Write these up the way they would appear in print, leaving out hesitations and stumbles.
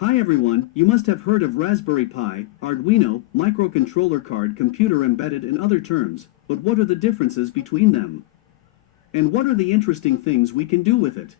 Hi everyone, you must have heard of Raspberry Pi, Arduino, microcontroller card, computer embedded and other terms, but what are the differences between them? And what are the interesting things we can do with it?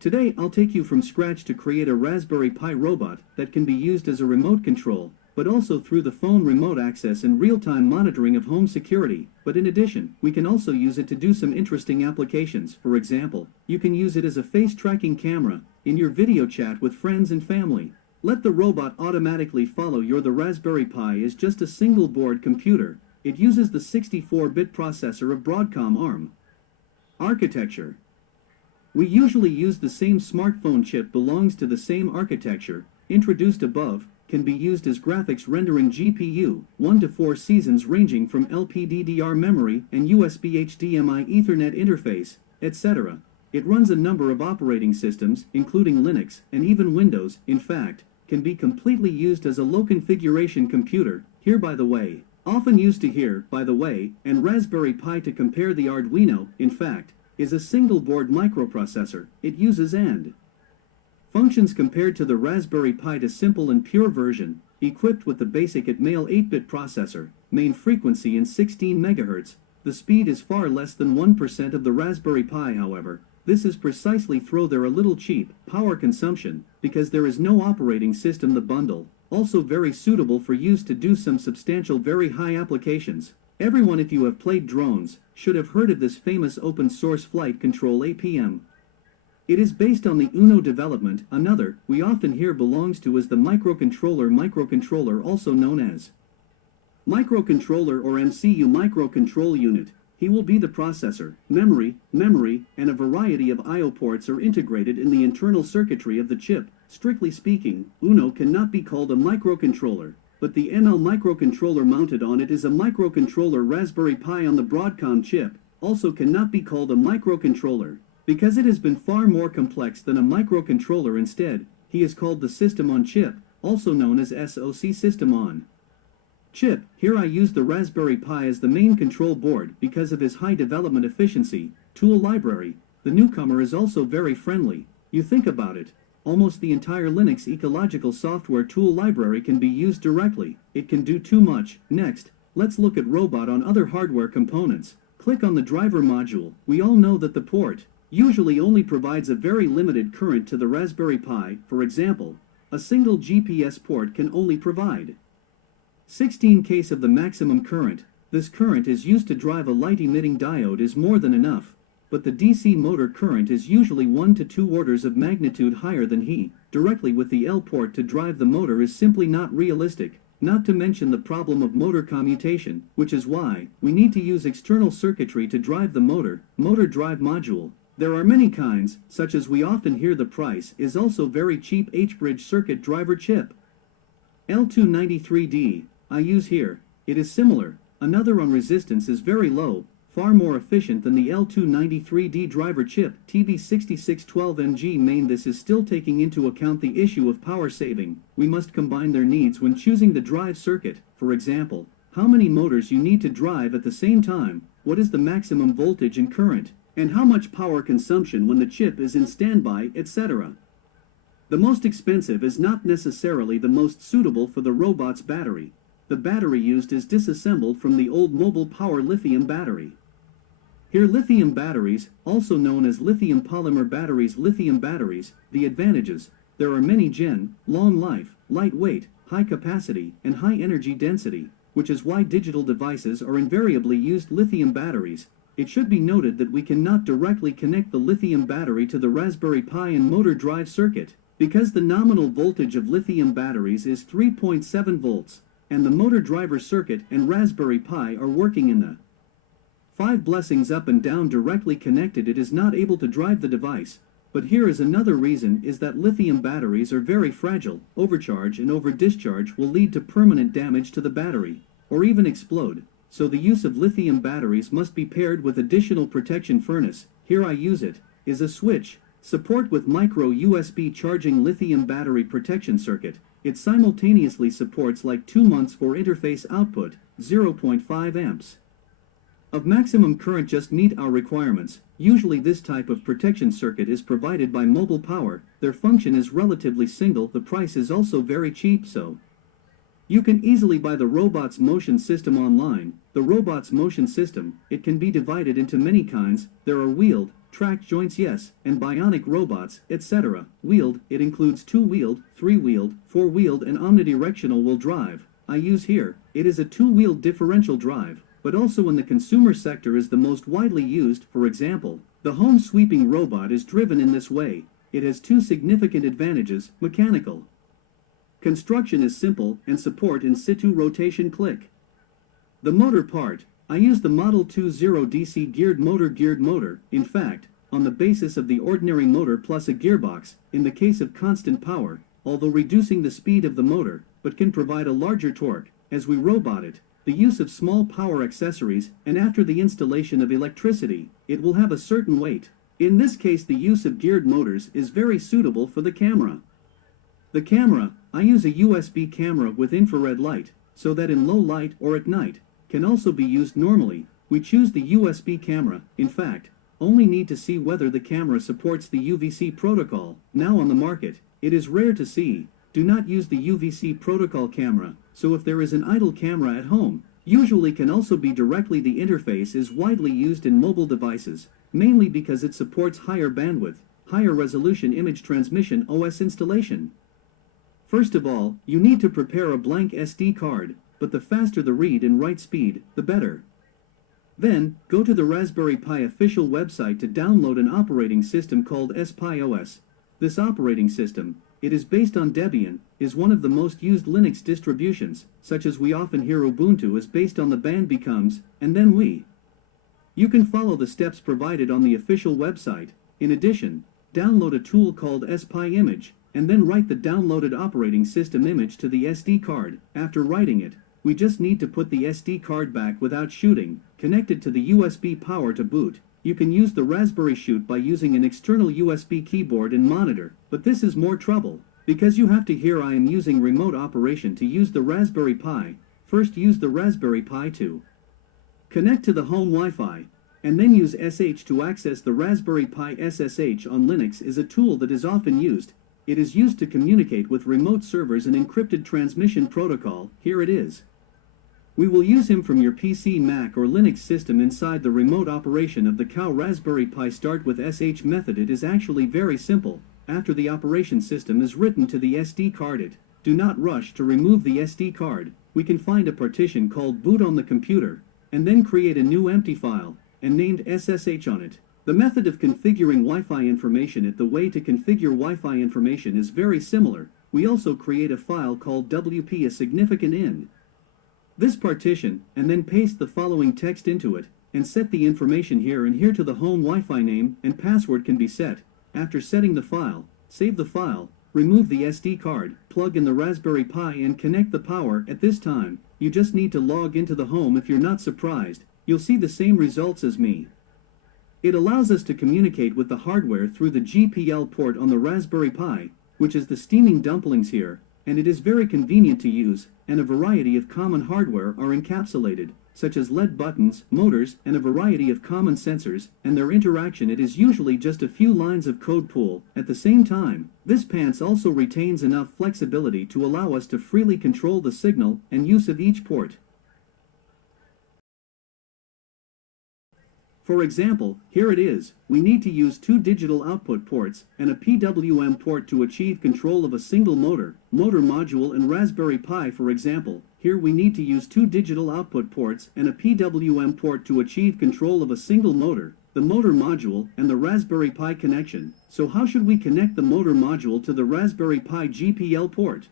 Today I'll take you from scratch to create a Raspberry Pi robot that can be used as a remote control, but also through the phone remote access and real-time monitoring of home security. But in addition, we can also use it to do some interesting applications. For example, you can use it as a face tracking camera in your video chat with friends and family. Let the robot automatically follow you. The Raspberry Pi is just a single board computer. It uses the 64-bit processor of Broadcom ARM architecture. We usually use the same smartphone chip, belongs to the same architecture, introduced above, can be used as graphics rendering GPU, 1 to 4 seasons ranging from LPDDR memory and USB HDMI Ethernet interface, etc. It runs a number of operating systems, including Linux and even Windows. In fact, can be completely used as a low configuration computer. Here, by the way, often used to hear, by the way, and Raspberry Pi to compare the Arduino, in fact, is a single board microprocessor. It uses and functions compared to the Raspberry Pi to simple and pure version, equipped with the basic Atmel 8-bit processor, main frequency in 16 MHz. The speed is far less than 1% of the Raspberry Pi. However, this is precisely through their a little cheap power consumption, because there is no operating system. The bundle, also very suitable for use to do some substantial very high applications. Everyone, if you have played drones, should have heard of this famous open source flight control APM. It is based on the UNO development. Another we often hear belongs to is the microcontroller, also known as microcontroller or MCU, microcontrol unit. He will be the processor, memory, and a variety of I/O ports are integrated in the internal circuitry of the chip. Strictly speaking, UNO cannot be called a microcontroller, but the ML microcontroller mounted on it is a microcontroller. Raspberry Pi on the Broadcom chip also cannot be called a microcontroller, because it has been far more complex than a microcontroller. Instead, he is called the system on chip, also known as SoC, system on chip. Here I use the Raspberry Pi as the main control board because of his high development efficiency. Tool library. The newcomer is also very friendly. You think about it, almost the entire Linux ecological software tool library can be used directly. It can do too much. Next, let's look at robot on other hardware components. Click on the driver module. We all know that the port usually only provides a very limited current to the Raspberry Pi. For example, a single GPS port can only provide 16 k's of the maximum current. This current is used to drive a light emitting diode is more than enough, but the DC motor current is usually 1 to 2 orders of magnitude higher than he. Directly with the L port to drive the motor is simply not realistic, not to mention the problem of motor commutation, which is why we need to use external circuitry to drive the motor drive module. There are many kinds, such as we often hear. The price is also very cheap. H-bridge circuit driver chip L293D I use here. It is similar. Another on resistance is very low, far more efficient than the L293D driver chip TB6612MG main. This is still taking into account the issue of power saving. We must combine their needs when choosing the drive circuit. For example, how many motors you need to drive at the same time, what is the maximum voltage and current, and how much power consumption when the chip is in standby, etc. The most expensive is not necessarily the most suitable for the robot's battery. The battery used is disassembled from the old mobile power lithium battery. Here, lithium batteries, also known as lithium polymer batteries. Lithium batteries, the advantages: there are many long life, lightweight, high capacity, and high energy density, which is why digital devices are invariably used lithium batteries. It should be noted that we cannot directly connect the lithium battery to the Raspberry Pi and motor drive circuit, because the nominal voltage of lithium batteries is 3.7 volts, and the motor driver circuit and Raspberry Pi are working in the 5 blessings up and down directly connected. It is not able to drive the device. But here is another reason, is that lithium batteries are very fragile. Overcharge and over-discharge will lead to permanent damage to the battery, or even explode. So the use of lithium batteries must be paired with additional protection. Furnace, here I use it, is a switch. Support with micro USB charging lithium battery protection circuit. It simultaneously supports like 2 months for interface output, 0.5 amps of maximum current. Just meet our requirements. Usually this type of protection circuit is provided by Mobile Power. Their function is relatively single. The price is also very cheap, so you can easily buy the robot's motion system online. The robot's motion system, it can be divided into many kinds. There are wheeled, tracked joints, yes, and bionic robots, etc. Wheeled, it includes two-wheeled, three-wheeled, four-wheeled and omnidirectional wheel drive. I use here, it is a two-wheeled differential drive, but also in the consumer sector is the most widely used. For example, the home sweeping robot is driven in this way. It has two significant advantages: mechanical construction is simple, and support in situ rotation. Click. The motor part, I use the Model 2 Zero DC geared motor. In fact, on the basis of the ordinary motor plus a gearbox, in the case of constant power, although reducing the speed of the motor, but can provide a larger torque, as we robot it, the use of small power accessories, and after the installation of electricity, it will have a certain weight. In this case the use of geared motors is very suitable for the camera. The camera, I use a USB camera with infrared light, so that in low light or at night, can also be used normally. We choose the USB camera, in fact, only need to see whether the camera supports the UVC protocol. Now on the market, it is rare to see. Do not use the UVC protocol camera, so if there is an idle camera at home, usually can also be directly. The interface is widely used in mobile devices, mainly because it supports higher bandwidth, higher resolution image transmission OS installation. First of all, you need to prepare a blank SD card, but the faster the read and write speed, the better. Then, go to the Raspberry Pi official website to download an operating system called SPIOS. This operating system, it is based on Debian, is one of the most used Linux distributions, such as we often hear Ubuntu is based on the band becomes, and then we. You can follow the steps provided on the official website. In addition, download a tool called SPIimage, and then write the downloaded operating system image to the SD card. After writing it, we just need to put the SD card back without shooting, connect it to the USB power to boot. You can use the Raspberry Shoot by using an external USB keyboard and monitor, but this is more trouble, because you have to. Here I am using remote operation to use the Raspberry Pi. First use the Raspberry Pi to connect to the home Wi-Fi, and then use SH to access the Raspberry Pi. SSH on Linux is a tool that is often used. It is used to communicate with remote servers and encrypted transmission protocol. Here it is. We will use him from your PC, Mac or Linux system inside the remote operation of the cow Raspberry Pi. Start with SH method. It is actually very simple. After the operation system is written to the SD card, do not rush to remove the SD card. We can find a partition called boot on the computer, and then create a new empty file, and named SSH on it. The method of configuring Wi-Fi information. The way to configure Wi-Fi information is very similar. We also create a file called WP, a significant in this partition, and then paste the following text into it, and set the information here and here to the home Wi-Fi name, and password can be set. After setting the file, save the file, remove the SD card, plug in the Raspberry Pi and connect the power. At this time, you just need to log into the home. If you're not surprised, you'll see the same results as me. It allows us to communicate with the hardware through the GPL port on the Raspberry Pi, which is the steaming dumplings here, and it is very convenient to use, and a variety of common hardware are encapsulated, such as LED buttons, motors, and a variety of common sensors, and their interaction. It is usually just a few lines of code pool. At the same time, this pants also retains enough flexibility to allow us to freely control the signal and use of each port. For example, here it is. We need to use two digital output ports and a PWM port to achieve control of a single motor module and Raspberry Pi. For example, here we need to use two digital output ports and a PWM port to achieve control of a single motor, the motor module, and the Raspberry Pi connection. So how should we connect the motor module to the Raspberry Pi GPL port?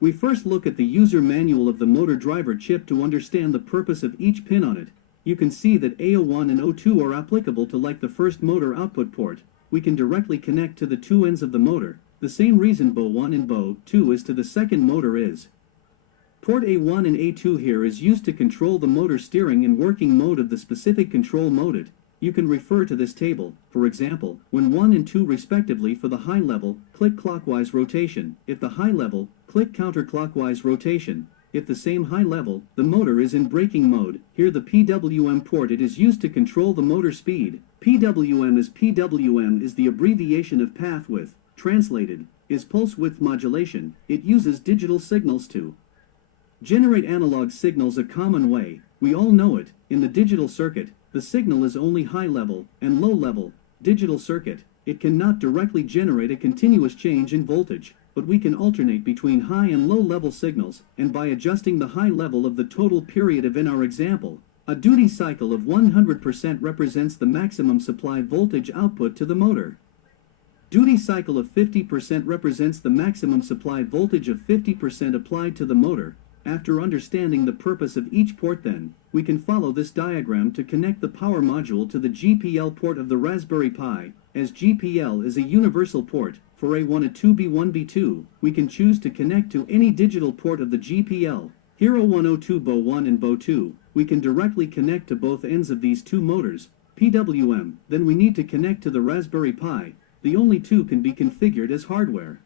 We first look at the user manual of the motor driver chip to understand the purpose of each pin on it. You can see that A01 and O2 are applicable to like the first motor output port. We can directly connect to the two ends of the motor. The same reason BO1 and BO2 is to the second motor is. Port A1 and A2 here is used to control the motor steering and working mode of the specific control mode. You can refer to this table. For example, when 1 and 2 respectively for the high level, click clockwise rotation. If the high level, click counterclockwise rotation. At the same high level, the motor is in braking mode. Here the PWM port it is used to control the motor speed. PWM is the abbreviation of path width. Translated, is pulse width modulation. It uses digital signals to generate analog signals a common way. We all know it. In the digital circuit, the signal is only high level and low level. Digital circuit, it cannot directly generate a continuous change in voltage, but we can alternate between high and low level signals, and by adjusting the high level of the total period of in our example, a duty cycle of 100% represents the maximum supply voltage output to the motor. Duty cycle of 50% represents the maximum supply voltage of 50% applied to the motor. After understanding the purpose of each port then, we can follow this diagram to connect the power module to the GPL port of the Raspberry Pi. As GPL is a universal port, for A1 A2 B1 B2, we can choose to connect to any digital port of the GPL. Here O1 O2 BO1 and BO2, we can directly connect to both ends of these two motors. PWM, then we need to connect to the Raspberry Pi. The only two can be configured as hardware.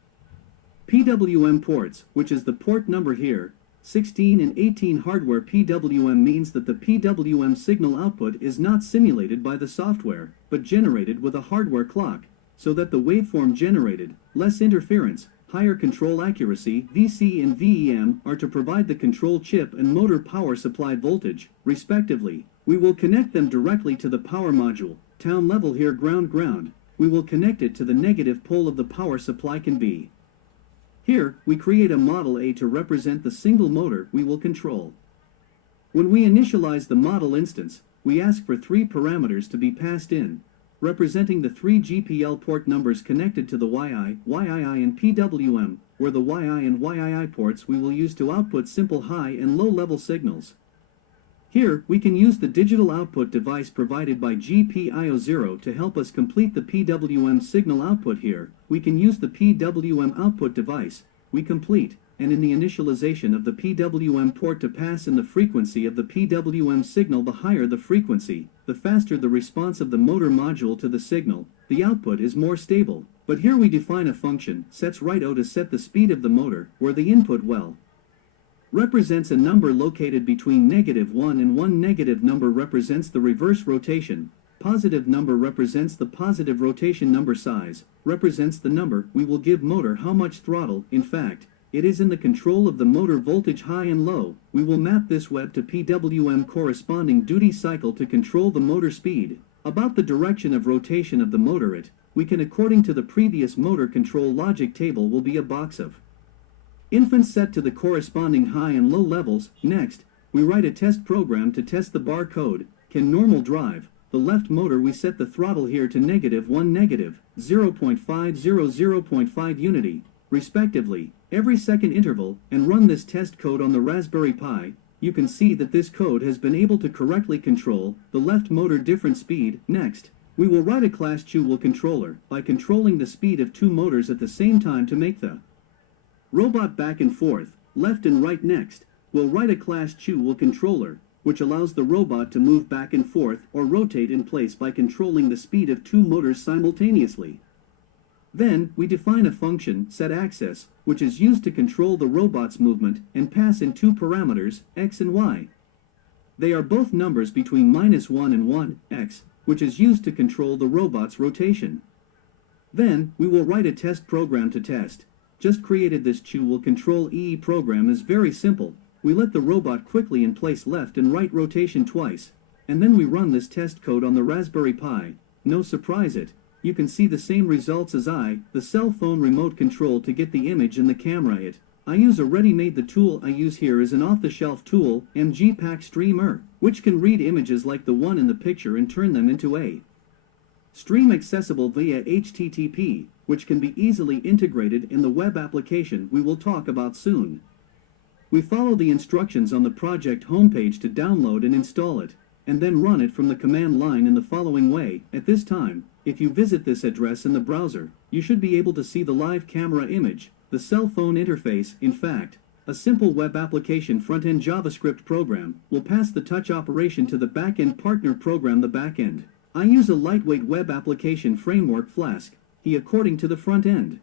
PWM ports, which is the port number here, 16 and 18 hardware. PWM means that the PWM signal output is not simulated by the software, but generated with a hardware clock, so that the waveform generated, less interference, higher control accuracy, VC and VEM, are to provide the control chip and motor power supply voltage, respectively. We will connect them directly to the power module. Town level here ground. We will connect it to the negative pole of the power supply can be. Here, we create a model A to represent the single motor we will control. When we initialize the model instance, we ask for 3 parameters to be passed in, representing the 3 GPL port numbers connected to the YI, YII and PWM, where the YI and YII ports we will use to output simple high and low level signals. Here, we can use the digital output device provided by GPIO Zero to help us complete the PWM signal output. Here, we can use the PWM output device, we complete, and in the initialization of the PWM port to pass in the frequency of the PWM signal. The higher the frequency, the faster the response of the motor module to the signal, the output is more stable. But here we define a function, sets_right_o, to set the speed of the motor, where the input represents a number located between -1 and 1. Negative number represents the reverse rotation. Positive number represents the positive rotation. Number size represents the number we will give motor how much throttle. In fact, it is in the control of the motor voltage high and low. We will map this web to PWM corresponding duty cycle to control the motor speed. About the direction of rotation of the motor we can, according to the previous motor control logic table, will be a box of infants set to the corresponding high and low levels. Next, we write a test program to test the bar code. Can normal drive the left motor? We set the throttle here to -1, -0.50, 0.5 unity, respectively, every second interval, and run this test code on the Raspberry Pi. You can see that this code has been able to correctly control the left motor different speed. Next, we will write a class GPIO controller by controlling the speed of 2 motors at the same time to make the robot back and forth, left and right. Next, we'll write a class GPIO controller, which allows the robot to move back and forth or rotate in place by controlling the speed of 2 motors simultaneously. Then, we define a function, setAxis, which is used to control the robot's movement and pass in 2 parameters, x and y. They are both numbers between -1 and 1, x, which is used to control the robot's rotation. Then, we will write a test program to test. Just created this GPIO control EE program is very simple. We let the robot quickly in place left and right rotation twice, and then we run this test code on the Raspberry Pi. No surprise you can see the same results as the cell phone remote control to get the image in the camera. I use a ready-made. The tool I use here is an off-the-shelf tool, MG-Pack Streamer, which can read images like the one in the picture and turn them into a stream accessible via HTTP, which can be easily integrated in the web application we will talk about soon. We follow the instructions on the project homepage to download and install it, and then run it from the command line in the following way. At this time, if you visit this address in the browser, you should be able to see the live camera image, the cell phone interface. In fact, a simple web application front-end JavaScript program will pass the touch operation to the back-end partner program. The back-end, I use a lightweight web application framework, Flask, according to the front-end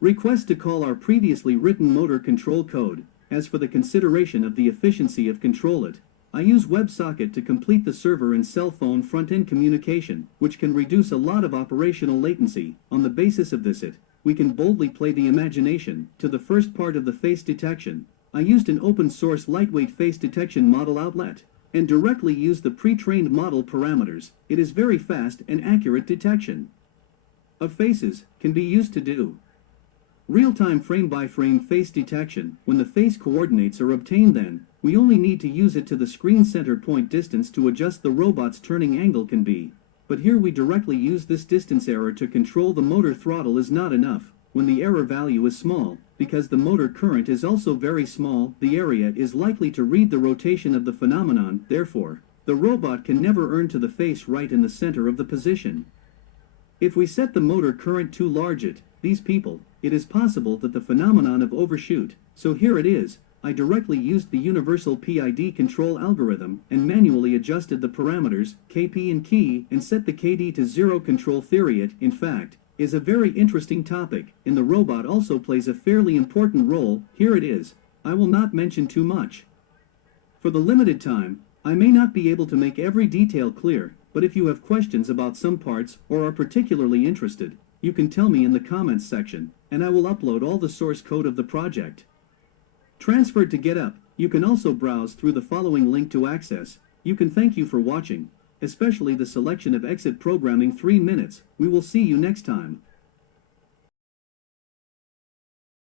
request to call our previously written motor control code. As for the consideration of the efficiency of control it, I use WebSocket to complete the server and cell phone front-end communication, which can reduce a lot of operational latency. On the basis of this we can boldly play the imagination. To the first part of the face detection, I used an open-source lightweight face detection model outlet, and directly used the pre-trained model parameters. It is very fast and accurate detection of faces, can be used to do real-time frame-by-frame face detection. When the face coordinates are obtained, then we only need to use it to the screen center point distance to adjust the robot's turning angle can be. But here we directly use this distance error to control the motor throttle is not enough. When the error value is small, because the motor current is also very small, the area is likely to read the rotation of the phenomenon. Therefore, the robot can never earn to the face right in the center of the position. If we set the motor current too large it is possible that the phenomenon of overshoot. So here it is. I directly used the universal PID control algorithm and manually adjusted the parameters, KP and key, and set the KD to 0. Control theory, it, in fact, is a very interesting topic, and the robot also plays a fairly important role. Here it is. I will not mention too much. For the limited time, I may not be able to make every detail clear, but if you have questions about some parts or are particularly interested, you can tell me in the comments section, and I will upload all the source code of the project. Transferred to GitHub, you can also browse through the following link to access. You can thank you for watching, especially the selection of exit programming 3 minutes. We will see you next time.